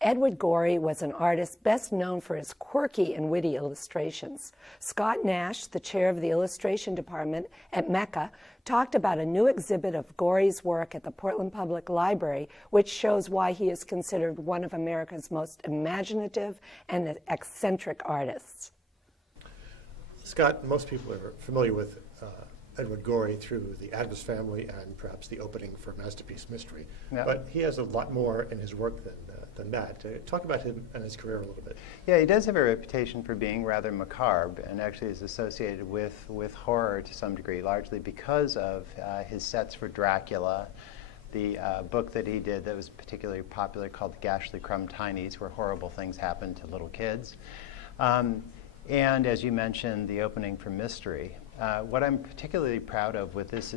Edward Gorey was an artist best known for his quirky and witty illustrations. Scott Nash, the chair of the illustration department at Mecca, talked about a new exhibit of Gorey's work at the Portland Public Library, which shows why he is considered one of America's most imaginative and eccentric artists. Scott, most people are familiar with Edward Gorey through the Addams Family and perhaps the opening for Masterpiece Mystery. Yeah. But he has a lot more in his work than that. Talk about him and his career a little bit. Yeah, he does have a reputation for being rather macabre and actually is associated with horror to some degree, largely because of his sets for Dracula, the book that he did that was particularly popular called The Gashly Crumb Tinies, where horrible things happen to little kids. And as you mentioned, the opening for Mystery. What I'm particularly proud of with this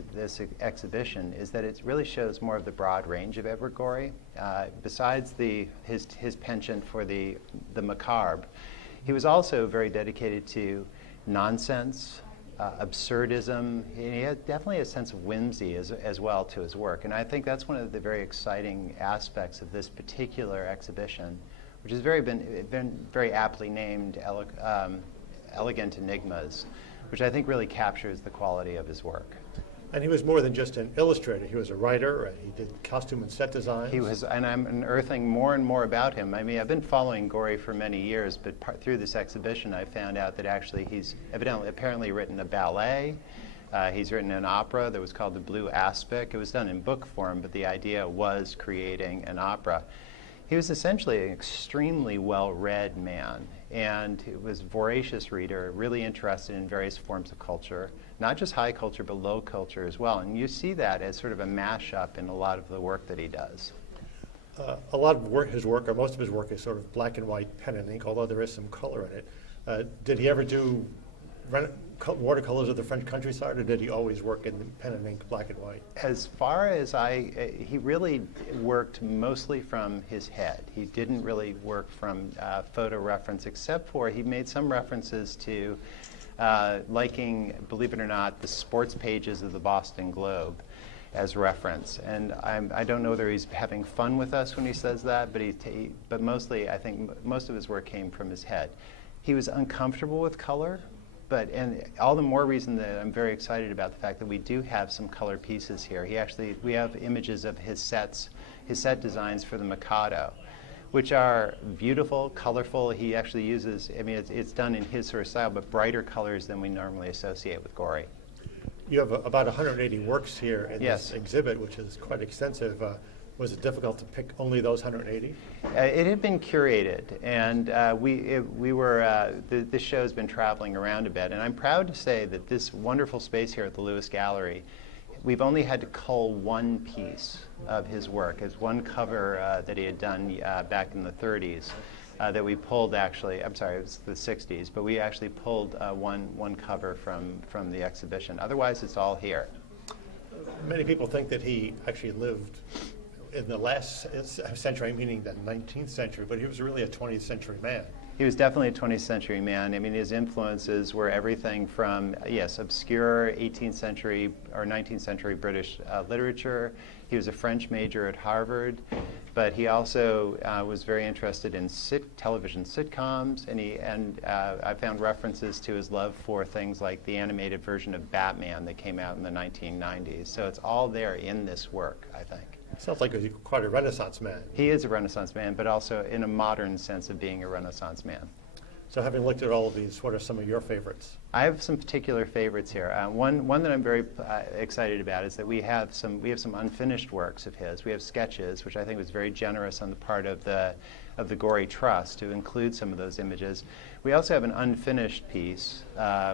exhibition is that it really shows more of the broad range of Edward Gorey. Besides his penchant for the macabre, he was also very dedicated to nonsense, absurdism. He had definitely a sense of whimsy as well to his work. And I think that's one of the very exciting aspects of this particular exhibition, which has been very aptly named Elegant Enigmas, which I think really captures the quality of his work. And he was more than just an illustrator. He was a writer. He did costume and set design. He was, and I'm unearthing more and more about him. I mean, I've been following Gorey for many years, but through this exhibition, I found out that actually he's apparently written a ballet. He's written an opera that was called The Blue Aspic. It was done in book form, but the idea was creating an opera. He was essentially an extremely well-read man, and he was a voracious reader, really interested in various forms of culture, not just high culture, but low culture as well. And you see that as sort of a mashup in a lot of the work that he does. A lot of his work, or most of his work, is sort of black and white pen and ink, although there is some color in it. Did he ever do watercolors of the French countryside, or did he always work in pen and ink, black and white? As far as he really worked mostly from his head. He didn't really work from photo reference, except for he made some references to liking, believe it or not, the sports pages of the Boston Globe as reference. And I don't know whether he's having fun with us when he says that, but mostly I think most of his work came from his head. He was uncomfortable with color. And all the more reason that I'm very excited about the fact that we do have some color pieces here. We have images of his set designs for the Mikado, which are beautiful, colorful. He actually uses, I mean, it's done in his sort of style, but brighter colors than we normally associate with Gorey. You have about 180 works here in this exhibit, which is quite extensive. Was it difficult to pick only those 180? It had been curated, and this show has been traveling around a bit, and I'm proud to say that this wonderful space here at the Lewis Gallery, we've only had to cull one piece of his work. It's one cover that he had done back in the 30s that we pulled actually, I'm sorry, it was the 60s, but we actually pulled one cover from the exhibition. Otherwise, it's all here. Many people think that he actually lived in the last century, meaning the 19th century, but he was really a 20th century man. He was definitely a 20th century man. I mean, his influences were everything from, obscure 18th century or 19th century British literature. He was a French major at Harvard, but he also was very interested in television sitcoms, and I found references to his love for things like the animated version of Batman that came out in the 1990s. So it's all there in this work, I think. Sounds like he's quite a Renaissance man. He is a Renaissance man, but also in a modern sense of being a Renaissance man. So having looked at all of these, what are some of your favorites? I have some particular favorites here. One that I'm very excited about is that we have some unfinished works of his. We have sketches, which I think was very generous on the part of the Gorey Trust to include some of those images. We also have an unfinished piece,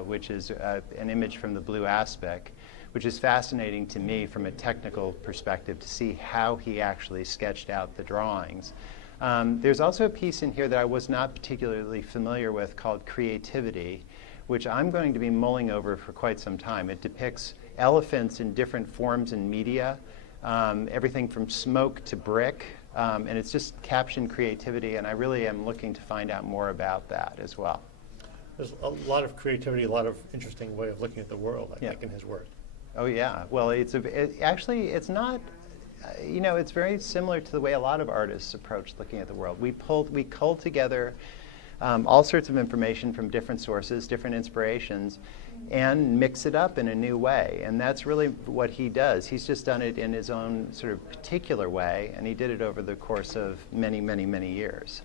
which is an image from the Blue Aspic, which is fascinating to me from a technical perspective to see how he actually sketched out the drawings. There's also a piece in here that I was not particularly familiar with called Creativity, which I'm going to be mulling over for quite some time. It depicts elephants in different forms and media, everything from smoke to brick, and it's just captioned creativity, and I really am looking to find out more about that as well. There's a lot of creativity, a lot of interesting way of looking at the world, I think, in his work. Oh yeah, well, it's not you know, it's very similar to the way a lot of artists approach looking at the world. We cull together all sorts of information from different sources, different inspirations, and mix it up in a new way. And that's really what he does. He's just done it in his own sort of particular way, and he did it over the course of many, many, many years.